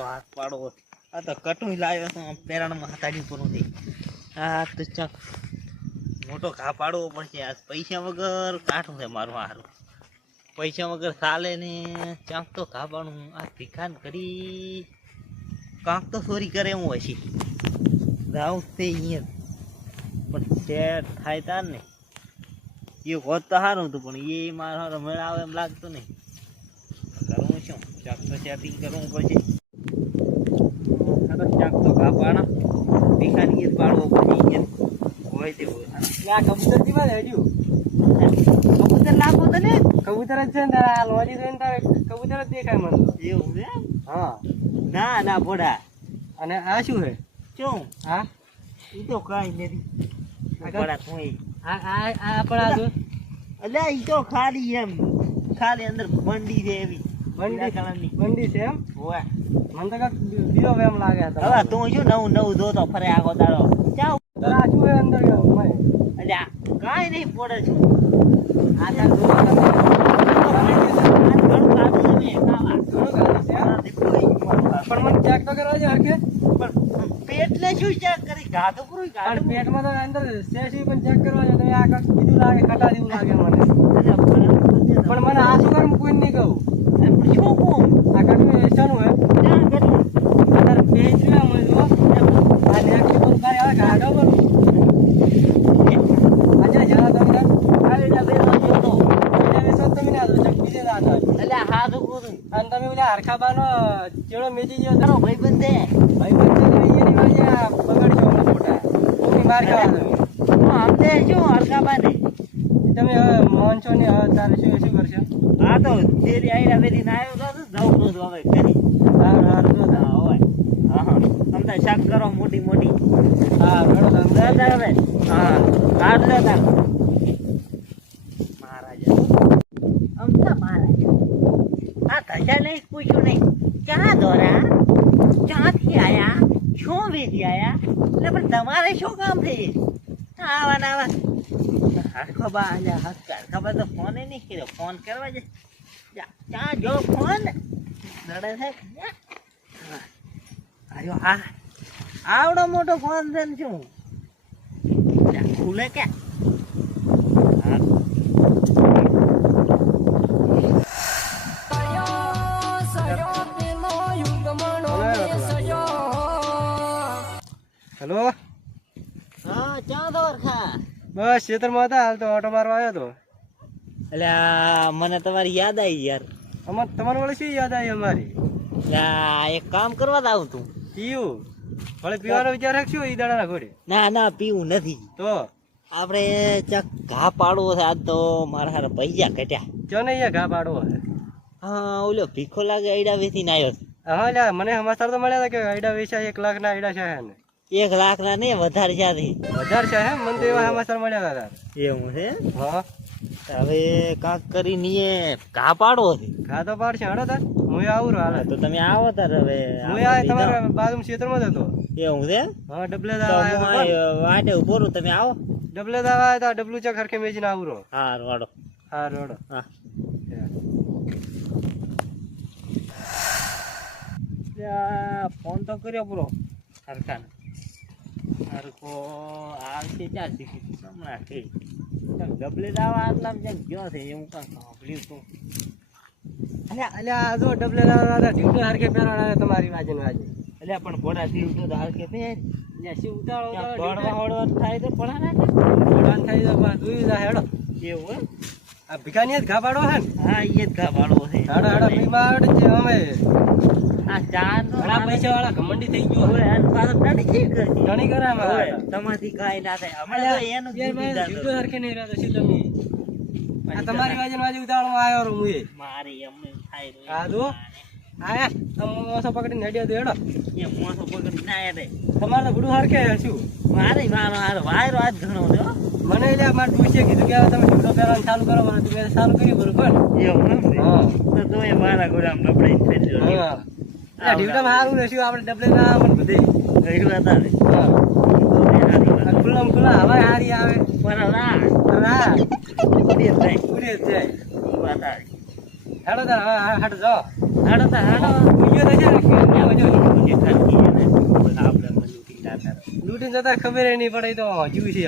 તો હાથ પાડો આ તો કટું લાવ્યો તો પેરાણમાં હટાડી પૂરું થઈ આ તો ચાક મોટો ઘા પાડવો પડશે આ પૈસા વગર કાઠું છે મારું હારું પૈસા વગર ચાલે ને ચાક તો ઘા પાડું આ ભીખાન કરી કાંક તો ચોરી કરે એવું હશે જાઉં તે અહીંયા પણ સેટ થાય તાર ને એ હોત તો સારું હતું પણ એ મારો હારો મેળાવે એમ લાગતું નહીં કરવું શું ચાક તો સેટિંગ કરવું પડશે ચાક તો ઘા પાડા ભીખાની જ પાડવો પડશે હોય તે હોય આ કબૂતર થી વાત હજુ કબૂતર લાગો તને કબૂતર જ છે ને તારા આ લોજી જોઈને તારે કબૂતર જ દેખાય મને એવું છે હા ના ના ભોડા અને આ શું છે શું હા એ તો કઈ નથી ભોડા તું આ પણ આ જો એટલે એ તો ખાલી એમ ખાલી અંદર બંડી છે એવી કલરની બંડી છે એમ હોય મને તો કાંક બીજો એમ લાગે હતો હવે તું શું નવું નવું જોતો ફરે આખો દાડો ચાવ આ શું છે અંદર ભાઈ એટલે કાંઈ નહીં પડે છું આ તાર જોવો પણ મને ચેક તો કરવા છે હરખે પણ પેટ ને શું ચેક કરી ઘા તો પૂરું ઘા પણ પેટમાં તો અંદર સેસી પણ ચેક કરવા છે તમે આ કાંક બીજું લાગે ખટા જેવું લાગે મને પણ મને આ શું કરું કોઈ નહીં કહું શું કહું આ કાંક શાનું હે આ તારે પેજ જોયા મને જો આ નેક કે બધું તારે આવે ઘાડો પર અચ્છા જરા તમે આવી બેસો જોતો બીજા વેસો તમે ના દો ચક બીજે ના થાય એટલે હાથ ઉભું અને તમે ઓલા હરખાબાનો ચેડો મેચી ગયો કરો ભાઈબંધ છે ભાઈ બચ્ચે તો એની વાજે બગાડજો હમણાં ખોટા કોની માર ખાવા તમે અમને શું હરકાબા ને તમે હવે મોહન છો ને હવે તારે શું કરશો આ તો તેરી આઈડા બેરી ના આવ્યો તો જવું નતું હવે કરી સારું સારું જો હા હોય હા તમને શાક કરો મોટી મોટી હા ઘણો દાદા હવે હા કાઢ લે તા મહારાજા અમતા મહારાજા આ ધજા નહીં પૂછ્યું નહીં ક્યાં દોરા ક્યાંથી આયા શું વેચી આયા એટલે પણ તમારે શું કામ છે આવા ને આવા હરખબા અલ્યા હરખબા તો ફોન નહીં કર્યો ફોન કરવા છે ક્યાં જો ફોન નડે છે અરે આ આવડો મોટો ફોન છે ને શું ખુલે ક્યાં હેલો હા ક્યાં તો વરખા બસ ખેતરમાં હતા હાલ તો ઓટો મારવા આવ્યો તો એટલે મને તમારી યાદ આવી યાર તમારી વળી શું યાદ આવી અમારી એક કામ કરવા આવું તું પીવું વળી પીવાનો વિચાર રાખશું ઈ દાડા ઘોડે ના ના પીવું નથી તો આપણે ચક ઘા પાડવો છે આજ તો મારા હારે પૈસા ઘટ્યા જો ને અહીંયા ઘા પાડવો હા ઓલો ભીખો લાગે આઈડા વેચી ને આવ્યો હા લ્યા મને સમાચાર તો મળ્યા હતા કે આઈડા વેચા 1 લાખ ના આઈડા છે ને 1 લાખ ના નહીં વધારે છે વધારે છે હે મને તો એવા સમાચાર મળ્યા હતા એવું છે હા હવે કાંક કરીને ઘા પાડવો છે ઘા તો પાડશે હડો તાર હું આવું હાલ તો તમે આવો તાર હવે હું આ તમારા બાજુ ક્ષેત્રમાં જ હતો એવું છે હા ડબલે દાવા વાટે ઉભો રહો તમે આવો ડબલે દાવા આવ્યા હતા ડબલું ચક હરખે મેચીને આવું રહો હા વાડો હા રોડો હા ફોન તો કર્યો પૂરો હરખાને હરખો આવશે ચાર શીખી હમણાં થઈ ગબલે દાવા આટલા ક્યાંક ગયો છે એવું કાંક સાંભળ્યું તું અલ્યા જો ડબલે દાવા હતા ઢીંગો હરખે પહેરાડા તમારી વાજે વાજે એટલે પણ ઘોડા થી ઉઠો તો હાલ કે ફેર શું ઉતાળો દોડવા હોડવાનું થાય તો પડા ના દોડવાનું થાય તો દુઈ જા હેડો એવું હે આ ભીખાની જ ઘા પાડો હે ને હા એ જ ઘા પાડવો છે હેડો હેડો બીમાર છે અમે આ ચાર ઘણા પૈસા વાળા ઘમંડી થઈ ગયો હવે અને પાછો ડડી છે કરતી ઘણી કરે અમે તમારી કાઈ ના થાય હમણાં તો એનું જીવતો હરખે નહીં રહેતો શું તમે આ તમારી વાજે વાજે ઉતાળો આવ્યો રો મુએ મારી એમને થાય આ જો આયા તમ મોસો પકડીને હેડ્યો તો હેડો એ મોસો પકડી ના રે તમારે તો ગુડું હરખે શું મારે મારો વાયરો આજ ઘણો છે મને એટલે મારે ડોસીએ કીધું કે હવે તમે ઢીંગો પહેરવાનું ચાલુ કરો મને તું ચાલુ કર્યું બરોબર એવું એમ ને હા તો એ મારા ગોડામ નબળાઈ થઈ ગયો હા એટલે ઢીંગો સારું રહેશું આપણે ડબલે ના મને બધે એ વાત આવે હા ખુલ્લામ ખુલ્લા હવા હારી આવે પણ ના ના પૂરી થાય પૂરી જ જાય વાત આવે હેડો તાર હા હાડો જો હાડો તા હાડો બીજો તો છે ને કે નાખીને જતા ખબર નહીં પડે તો હજુ છે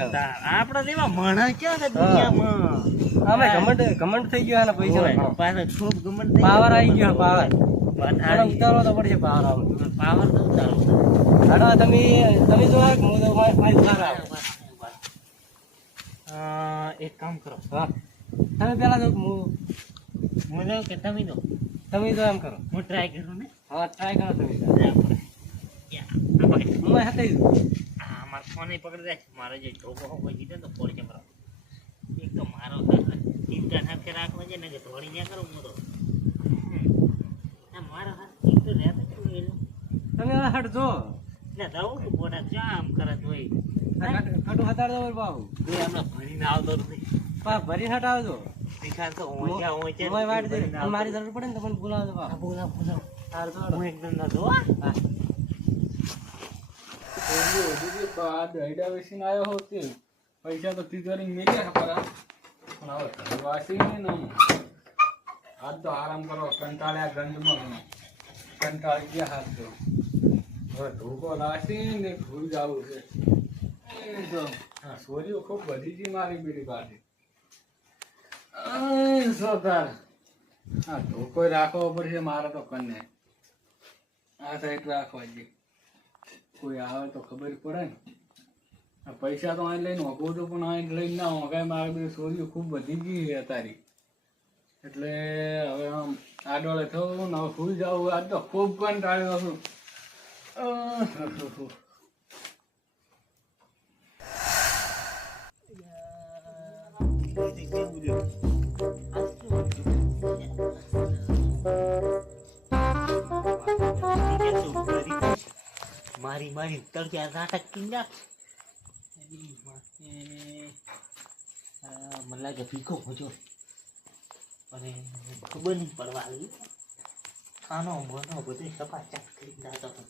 આપણે એવા મણા છે ને દુનિયામાં આમે ઘમંડ થઈ ગયો ને પૈસા પાછળ ખૂબ ગમન થઈ પાવર આવી ગયો પાવર વધારે ઉતારવો તો પડશે પાવર આમ પાવર તો ઉતારો હાડો તમે જો એક હું તો મારી ઉતાર એક કામ કરો હા તમે પેલા તો હું જાઉં કે તમે દો તમે તો એમ કરો હું ટ્રાય કરું ને હા ટ્રાય કરો તમે આપણે હું હતી મારો ફોન પકડી દે મારો જે ઢોકો હોય જીતે તો ફોડ છે મારો એક તો મારો ચિંતા સાથે રાખવા છે ને કે ધોળી ના કરું હું તો મારો હાથ ચિંતો રહેતો છું એનો તમે હટજો ને દઉં છું બોડા ક્યાં આમ કરે તોય ખાટું હટાડજો બાબુ એ હમણાં ભણીને આવતો નથી ભરી હટાવજો શીખાડ તો ઓછા વાટ દે મારી જરૂર પડે ને તમને બોલાવજો બાબુ બોલાવ હું એકદમ ન દો પૈસા તો તિજોરી મેલ્યા પણ હવે વાસી ને આજ તો આરામ કરો કંટાળ્યા ગંજમાં કંટાળી ગયા હાથ તો હવે ધોકો લાસી ને ભૂલ જવું છે હા સોરીઓ ખૂબ બધી જી મારી બીડી પાસે સરદાર હા ધોકો રાખવો પડશે મારે તો કને આ સાઈડ રાખવા જઈએ કોઈ આવે તો ખબર પડે ને આ પૈસા તો અહીં લઈને હોગવું તો પણ અહીં લઈને ના હોગાય મારે બધી સોરીઓ ખૂબ વધી ગઈ છે તારી એટલે હવે આમ આડોળે થવું ને હવે ફૂલ જવું આજ તો ખૂબ કંટાળ્યો છું મારી મારી તળિયા નાટક કી નાખ મને લાગે ફીકો ભજો અને ખબર નહીં પડવા આવી ખાનો મોનો બધું સપાચાટ કરી નાખતો હતો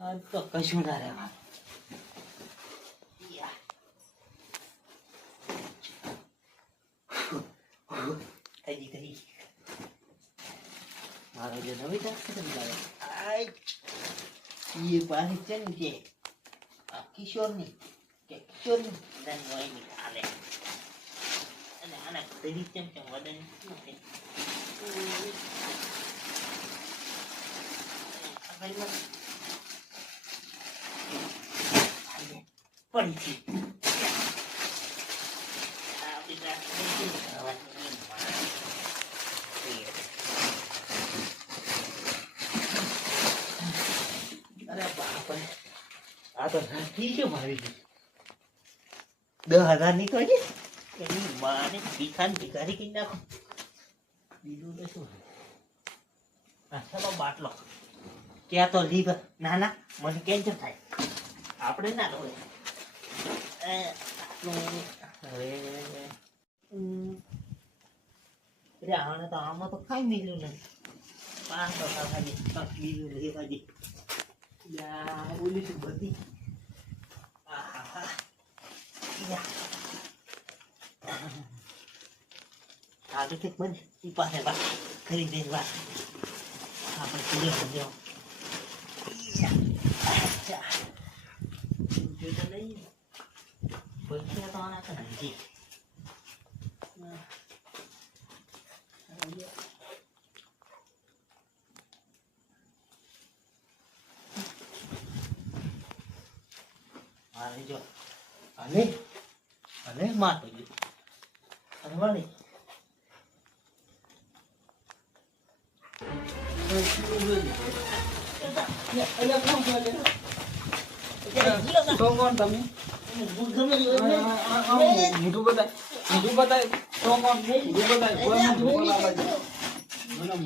આજ તો કશું ના રહેવા થઈ મારો જે નવી ટાસ્ક સમજાવે ये पानी चल के किशोर ने दनवाई निकाले અને આના ઘડી ચમચમ વદન નથી પડી અરે બાપ રે આ તો રાખી છે મારી 10,000 નીકળે એની માને ભીખાને ભિખારી કરી નાખો બીજું તો શું ચલો બાટલો ક્યાં તો લીવ ના ના મને કેન્સર થાય આપણે ના રોય હવે રે આને તો આમાં તો ખાઈ મેલ્યું નહીં 500 ખાલી બીજું લેવા દે યા બોલી છું બધી आगे तक बन पास है बात खरीदे बात આપણે પૂરો સમજો જો તો નહીં પૈસા તો આના તો નથી મારે જો અને અને માં તો જો અને વાળી કોણ તમે મોઢું બતાય તો કોણ મોઢું બતાય કોઈ મોઢું બોલાવા મને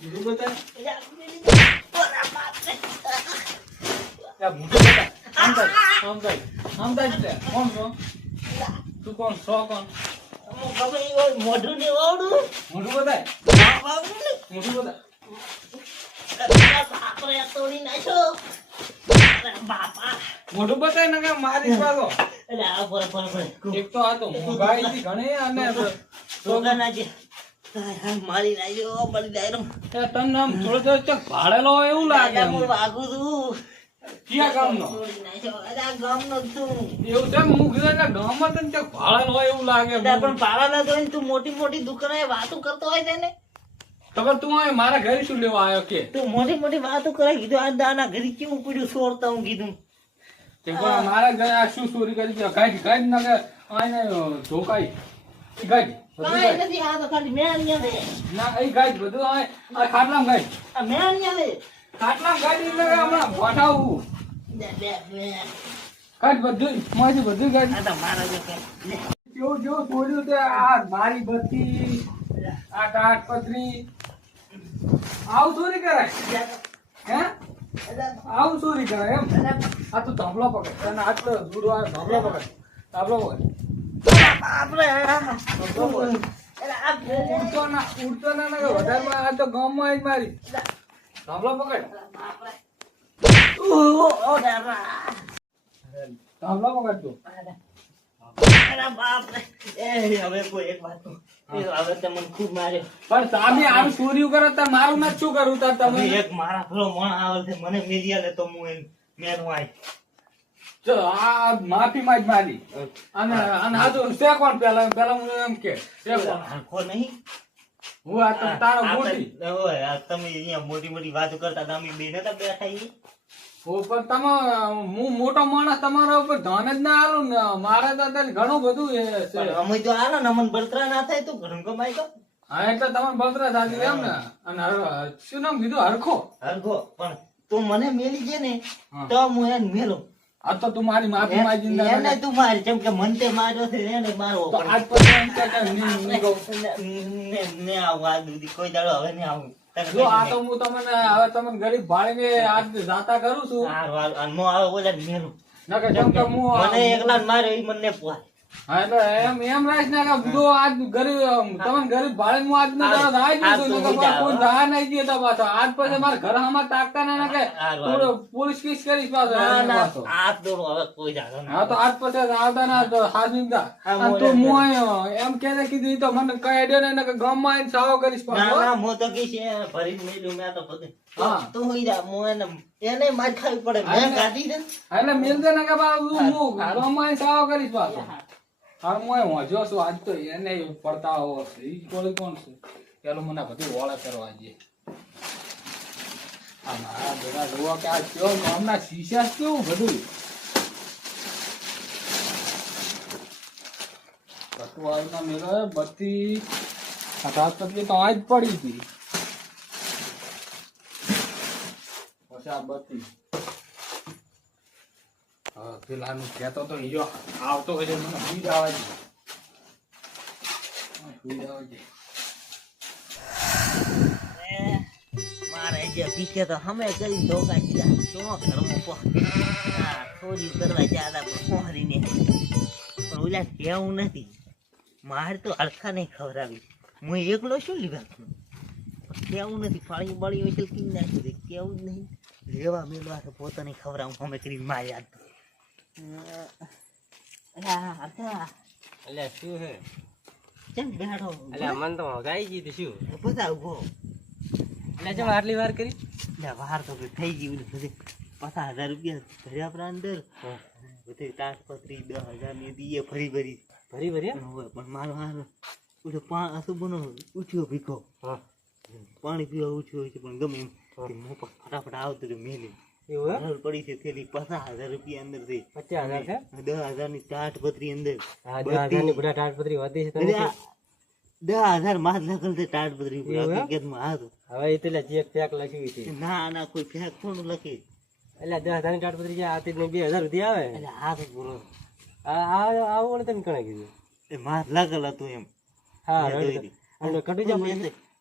મોઢું બતાય યા મોઢું બતાય સમજાય છે કોણ છો તું કોણ છો કોણ મોઢું ને વાવડું મોઢું બતાય મોઢું બતાય બાપરે તોડી નાખ્યો બાપા મોઢું બતાય ને કે મારી પાછો એટલે આ પર એક તો આ તો મોંઘાઈ થી ઘણી અને ટોકા નાખે મારી નાખ્યો મળી ડાયરો તને આમ થોડો ચક ભાડેલો હોય એવું લાગે હું વાગું છું ક્યાં ગામનો? તોડી નાખ્યો. અરે આ ગામનો જ છું. એવું છે હું કીધું એટલે ગામમાં તને ક્યાંક ભાડે હોય એવું લાગે. અરે પણ પાવાના તો તું મોટી મોટી દુકાને વાતો કરતો હોય છે ને. તો પણ તું અહીં મારા ઘરે શું લેવા આવ્યો કે? તું મોટી મોટી વાતો કરે કીધું આ દાના ઘરે કેવું પડ્યું સોરતા હું કીધું. તે પણ મારા ઘરે આ શું ચોરી કરી છે? ગાડી ના કે આને ધોકાઈ ઈ ગાડી બધું કાંઈ ગાડી. નથી, આ તો ખાલી મેણિયા છે. ના એ ગાડી બધું આ ખાટલામાં ગાડી. આ મેણિયા છે. ખાટલામાં ગાડી એટલે હમણાં ગોઠાવું. લે, લે, લે. ગાડી બધું મારી બધું ગાડી. આ તો મારા જે કે લે. જેવું જેવું ચોર્યું તે આ મારી બત્તી આ તાટપત્રી આવું ચોરી કરાય હે? આવું ચોરી કરાય એમ? આ તું ધાબલો પકડ તને આટલો દૂર આવે ધાબલો પકડ ધાબલો પકડ આપણે ઉડતો ના કે વધારે આ તો ગામમાં જ મારી ધાબલો પકડ ધાબલો પકડ તું હવે કોઈ એક વાત કહું. હવે તે મને ખૂબ માર્યો. પણ સામે આવું ચોર્યું કરે તાર મારું નથી શું કરું તાર હવે તમે એક મારા પેલો મણ આવે છે મને મેરિયા લે તો હું એને મેનું આય. જો આ માફી માં જ મારી અને આ તો છે કોણ પેલા હું એમ કે છે કોણ હરખો નહીં. હું આ તો તારો મોટી ઓય, આ તમે અહીંયા મોટી મોટી વાતો કરતા હતા, અમે બે નતા બેઠા ઈ. ઉપર તમે હું મોટો માણસ તમારા ઉપર ધ્યાન જ ના આલું ને મારે તો અત્યારે ઘણું બધું એ છે પણ અમે તો આલો ને અમને બળતરા ના થાય તો ઘણું કમાઈ તો. હા એટલે તમે બળતરા સાચી એમ ને અને શું નામ કીધું હરખો હરખો પણ તું મને મેલી છે ને હા. તો હું એને મેલું. આ તો તું મારી માફી માંગી ને એને તું મારી જેમ કે મન તે માર્યો છે એને મારવો તો પડે. આજ પછી એમ કે નહીં કહું. ને આવું આ દૂધી કોઈ દાડો હવે ને આવું. તને જો આ તો હું તમને હવે તમને ગરીબ ભાડીને આજ જાતા કરું છું હારું, હારું. અને હું આવે બોલે ને મેલું. ના કે જેમ કે હું મને એકલા ને માર્યો ઈ મને પોહાય. હા એટલે એમ રાખ ને કે જો આજ ગરીબ તમને ગરીબ ભાડે હું આજ ના દાડા આજ આ નહીં તો છું કોઈ દા નહીં દેતા પાછો આજ પછી મારા ઘર આમાં તાકતા ના કે હારું, પૂરો પોલીસ કેસ કરીશ પાછો ના, એને ના, પાછો. આ દોડો હવે કોઈ જાણો ના. હા તો આજ પછી આવતા ના તો હાજરીતા હા, અને મોડે તું છે. હું અહીંયા એમ કે કીધું ઈ તો મને કહી દે ને કે ગામમાં આવીને સાવો કરીશ ના, પાછો ના, હું તો કહીશ એ ભરીને મેલ્યું મેં તો બધું. હા. તું હોઈ જા, હું એને માર ખાવી પડે. હા, મેં એટલે- કાઢી દે ને. હા, એટલે મિલ દે ને કે બાબુ હું હારું. ગામમાં આવીને સાવો કરીશ પાછો હા હું અહીં વાંચ્યો છું આજ તો એને પડતા આવો છે ઈ કોણ કોણ છે પેલું મને બધી ઓળખ કરવા જઈએ આ મારા ભેગા જોવા કે આ કેવો ગામના શીશા કેવું બધું બતું આવીને મેળવે બત્તી હઠાત પતલી તો આ જ પડી હતી પછી આ બત્તી પેલાનું કહેતો તો ઈયો આવતો હોય મને સુઈ જવા દે સુઈ જવા દે મારે જે પીછે તો અમે કરી ધોકા દીધા. શું ઘરમાં થોડી કરવા જ્યાદા પણ પહોંચીને પણ ઓલા કેવું નથી. મારે તો હરખા નહીં ખવડાવી. હું એકલો શું લીધા કેવું નથી. પાણી બળી હોય તો કી નાખી દે. કેવું જ નહીં. લેવા મેળવા તો પોતાને ખવડાવું અમે કરી મારી યાદ. એટલે શું હે કેમ બેઠો એટલે મન તો ગાઈ ગઈ શું બધા ઉભો. એટલે જેમ આટલી વાર કરી એટલે વાર તો થઈ ગયું ને બધે 50,000 રૂપિયા ભર્યા આપણા અંદર. બધે તાજપત્રી 10,000 ની દીએ ફરી ભરી ભરી ભરી હવે પણ મારો હાલ ઉઠો શું બનો ઉઠ્યો ભીખો પાણી પીવા ઉઠ્યો હોય છે પણ ગમે એમ મોં પર ફટાફટ આવતો તો મેલી એવું હે પડી છે થેલી 50,000 રૂપિયા અંદર થી 50,000 છે 10,000 ની તાટપત્રી અંદર હા 10,000 ની બધા તાટપત્રી વધી છે તમે 10,000 માં લખેલ છે તાટપત્રી એવું એમ? હકીકતમાં હા તો. હવે એ પેલા ચેક ચેક લખ્યું હતી ના ના કોઈ ફેક થોડું લખી એટલે 10,000 ની તાટપત્રી જે આતી ને 2,000 સુધી આવે એટલે હા તો પૂરો આવો ને તમે કણે કીધું એ માં લખેલ હતું એમ હા મેં જોઈ રેડી હતી. અને કટુ જા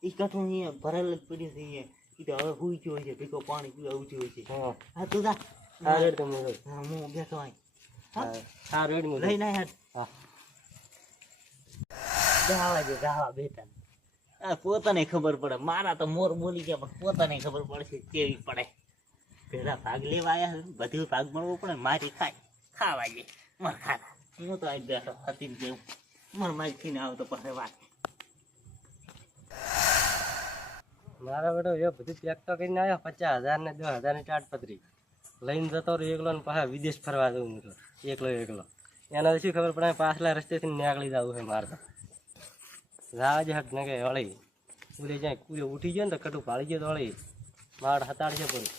ઈ કઠું અહીંયા ભરેલ જ પડી છે અહીંયા. ઈ તો હવે હુઈ હોય છે ભીખો પાણી પીવા ઊંચી હોય છે. હા હા તું જા. હા રેડી તમે હા હું બેઠો અહીં. હા રેડી હું લઈને આય હા જાવા બેટા. આ પોતાને ખબર પડે. મારા તો મોર બોલી ગયા પણ પોતાને ખબર પડશે કેવી પડે. પેલા ભાગ લેવા આયા છે, બધું ભાગ મળવો પડે. મારી ખાવા જે મર ખાતા. હું તો અહીં બેઠો હતી જેવું મર મારી ને આવતો પછી વાત. મારા બેટો એ બધું ચેક તો કરીને આવ્યો 50,000 ને 10,000 ની તાટપત્રી લઈને જતો રહ્યો એકલો ને પાછા વિદેશ ફરવા જવું નીકળો એકલો એના શું ખબર પડે પાછલા રસ્તેથી નીકળી જવું છે મારે તો જવા જ હટ ને કે હળી કુલે જાય કુલે ઉઠી ગયો ને તો કટું પાડી ગયો તો હળી માર હતાડશે પડે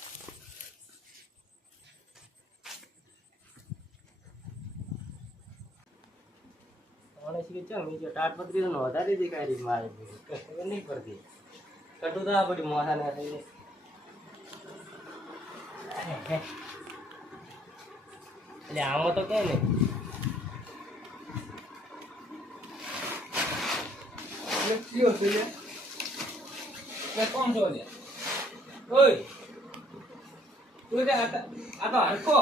તાટપત્રી નો વધારે દેખાય મારે ખબર નહીં પડતી કટું તો આ બધી મોસા ના થઈ એટલે આમાં તો કે ને કોણ છો ઓય તું આ તો હરખો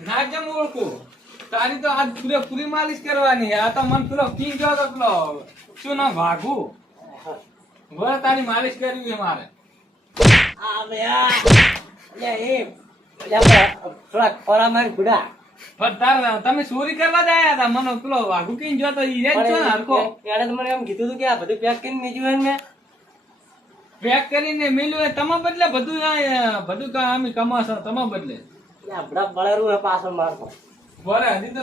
ના કેમ ઓળખું તારી તો આજ પૂરી માલિશ કરવાની આ તો મન પેલો કિંગ ગયો તો પેલો શું ના ભાગુ બોલે તારી માલિશ કરવી છે મારે તમે ચોરી કરવા જ આયા હતા મને પેલો વાઘુ કિંગ ગયો તો ઈ છો ને હરખો એને તો મને એમ કીધું હતું કે આ બધું પેક કરીને મેજ્યું મેં પેક કરીને મેલ્યું તમે બદલે બધું અમે કમાશો તમે બદલે આપડા બળેરું પાછળ મારતો બોલે હજી તો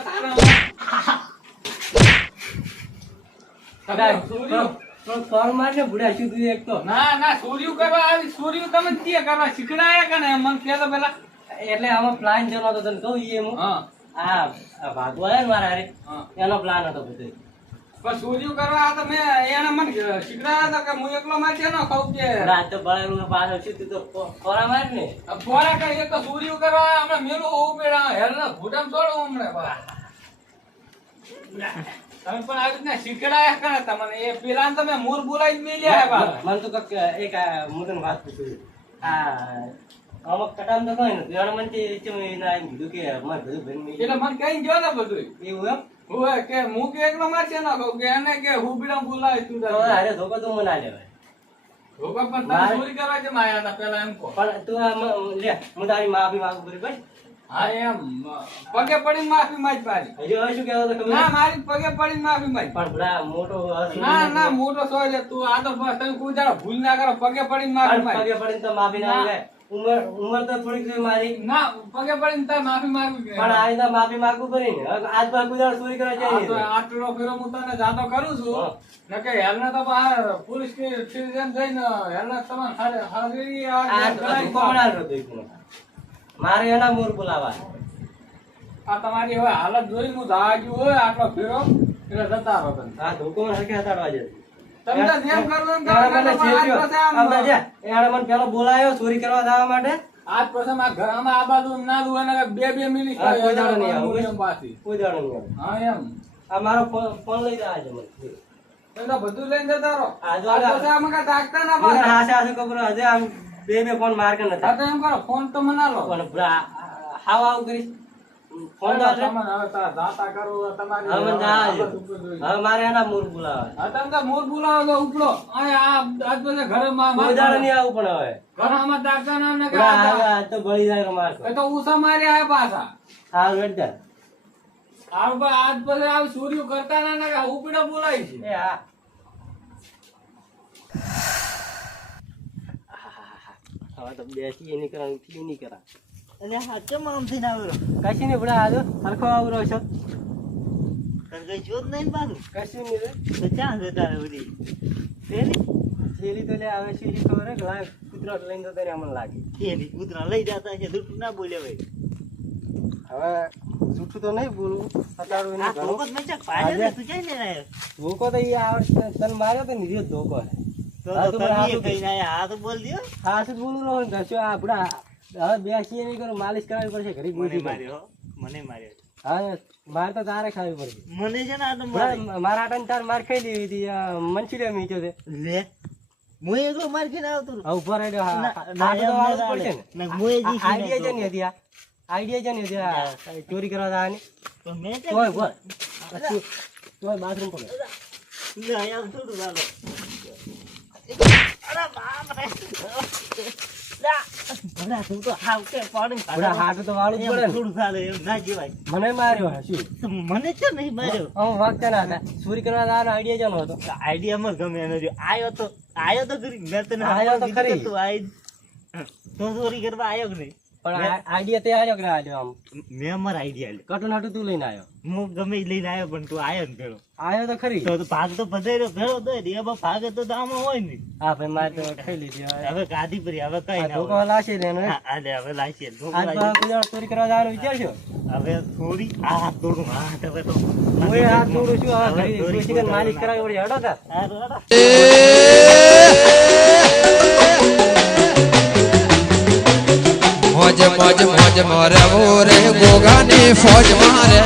તારા ફોન મારને બુડા શું તું એક તો ના ચોરીઓ કરવા આવી ચોરીઓ તમે કે કરવા શીખડાયા કે ને મને કહેતો પેલા એટલે આમાં પ્લાન જેનો હતો તને કહું ઈ હું હા આ ભાગવા આવ્યા ને મારા હારે એનો પ્લાન હતો બધો પણ ચોરીઓ કરવા તો મેં એને મને શીખડાયા હતા કે હું એકલો મારશે ન કહું કે રાત તો બળેરું પાછળ શું તું તો ફોરા માર ને ફોરા કઈ એક તો ચોરીઓ કરવા હમણાં મેલું હોવું પેલા હેરના ભૂટામ છોડું હમણાં તમે પણ આવી રીતના શીખડાયા કરે તમને એ પેલા તમે મૂળ બોલાવી મેલ્યા મને તો કક એક મુદન વાત પૂછ્યું આ અમુક કટામ તો કઈ નથી એને મને કીધું કે મારે બધું ભરી એટલે મને કઈ ગયો ને બધું એવું એમ હોય કે હું કે એકલો મારશે ન કહું કે એને કે હું બીડા બોલાવી તું અરે ધોકો તો મને ના લેવાય ધોકો પણ તમે ચોરી કરવા છે માયા હતા પેલા એમ કહો પણ તું લે હું તારી માફી માંગુ કરી ભાઈ હા એમ પગે પડીને માફી માંગ પાડી હજુ હવે શું કહેવો તો ખબર ના મારી પગે પડીને માફી માંગ પણ બડા મોટો ના મોટો સોય લે તું આ તો તમે કોઈ દાડો ભૂલ ના કરો પગે પડીને માફી માંગ પગે પડીને તો માફી ના લે ઉંમર તો થોડીક છે મારી ના પગે પડીને તાર માફી માંગવી પણ આ તો માફી માંગવું પડી ને આજ પર કોઈ દાડો ચોરી કરવા જાય નહીં આટલો ફેરો હું તને જાતો કરું છું ને કે હેલને તો બહાર પોલીસ સ્ટેશન જઈને હેલને તમે હાજરી મારે એના મોર બોલાવા આ તમારી હવે હાલત જોઈ હું જાગ્યું હોય આટલો ફેરો એટલે જતા રહો તમે આ ધોકો હરકે હટાડવા જાય તમે તો જેમ કરો એમ કરો મને પેલો બોલાયો ચોરી કરવા જવા માટે આજ પછી આ ઘરમાં આ બાજુ ના દુ અને બે મિનિટ કોઈ દાડો નહીં આવે પાછી કોઈ દાડો નહીં હા એમ આ મારો ફોન લઈ જાય છે મને તો બધું લઈને જતા રહો આ જો પછી આમાં કાંઈ તાકતા ના મને પાછા હાસે હાસે ખબર હજે આમ બે ફોન માર કે નતા તો એમ કરો ફોન તો મના લો પણ બરા હાવ આવ કરી ફોન તો તમે હવે જાતા કરો તમારી હવે મારે એના મોર બોલાવે હા તમે તો મોર બોલાવો તો ઉપડો આ આજ પછી ઘરે કોઈ દાડો નહીં આવું પણ હવે ઘરમાં તાકતા ના ને કે આ તો બળી જાય માર એ તો ઉસા મારી આયા પાછા હાલ વેટ જા આજ પછી આ ચોરીઓ કરતા ના ને કે ઉપડો બોલાય છે એ હા હવે તો બેસી એની કરા ઉઠી નહીં કરા અને હા કેમ આમ થઈને આવ્યો કશી નહીં બડા આજો હરખો આવરો છો કઈ જોત નહીં પાછું કશી નહીં રે તો ક્યાં જતા રે બધી પેલી થેલી તો લે આવે શું ખબર હે ગળા કૂતરો લઈને તો તને અમને લાગે પેલી કૂતરા લઈ જતા છે દૂધ ના બોલે ભાઈ હવે જૂઠું તો નહીં બોલવું હટાડું આ નહીં ધોકો મેં ચક પાડ્યો તું જઈ ને આવ્યો ધોકો તો એ આવડે તને માર્યો તો નિર્યો ધોકો તો તમે કઈ ના આ તો બોલ દયો હા શું બોલું રહો ને કશો આ આપડા હવે બેસીએ નહીં કરો માલિશ કરાવી પડશે ઘડી મને ગૂંથી માર્યો મને માર્યો હા માર તો તારે ખાવી પડશે મને છે ને આ તો મારે મારા આટાને તાર માર ખાઈ લેવી હતી મંચુરિયન મીચો છે લે હું એકલો માર ખાઈને આવતો હવે ઉભા રહેજો આઈડિયા છે ને હતી આઈડિયા છે ને હતી ચોરી કરવા જવાની તો મેં તોય બોલ તોય બાથરૂમ પડે લે અહીંયા થોડું ચાલો અરે બાપ રે લા બડા તું તો હાવ કે પાણી બડા હાથ તો વાળું જ પડે ને. થોડું ચાલે એમ ના કહેવાય મને માર્યો હે શું તો મને છે નહીં માર્યો હું વાગતા ના હતા ચોરી કરવા જવાનો આઈડિયા જાનો હતો આઈડિયામાં ગમે એનો જો આયો તો ખરી મેં તને આયો તો ખરી. તું આઈ તો ચોરી કરવા આવ્યો કે નહીં? પણ આઈડિયા તે આવ્યો કે ના આવ્યો? આમ મેં અમારા આઈડિયા કટું નાટું તું લઈને આવ્યો? હું ગમે ઈ લઈને આવ્યો પણ તું આવ્યો ને પેલો આવ્યો તો ખરી. તો ભાગ તો પધાર્યો ભેળો તો એમાં ભાગ તો આમાં હોય ને. હા ભાઈ મારે તો ખાઈ લીધી હવે. હવે ગાદી પરી હવે કઈ આ ના ધોકો હોય. લાશે ને એને. હા, આલે હવે લાવીએ. ધોકો આજ લાવીએ. પણ કોઈ દાડો ચોરી કરવા જવાનું વિચારશો? હવે થોડી આ હાથ તોડું હાથ હવે તો હું એ હાથ જોડું છું. હવે હવે ઘડી ચોરી ડોશી કરીને માલિશ કરાવી વળી હડો તાર. હારું, હારું. મોજ મોજ મોજ મોરે રે ગોગાની ફોજ મારે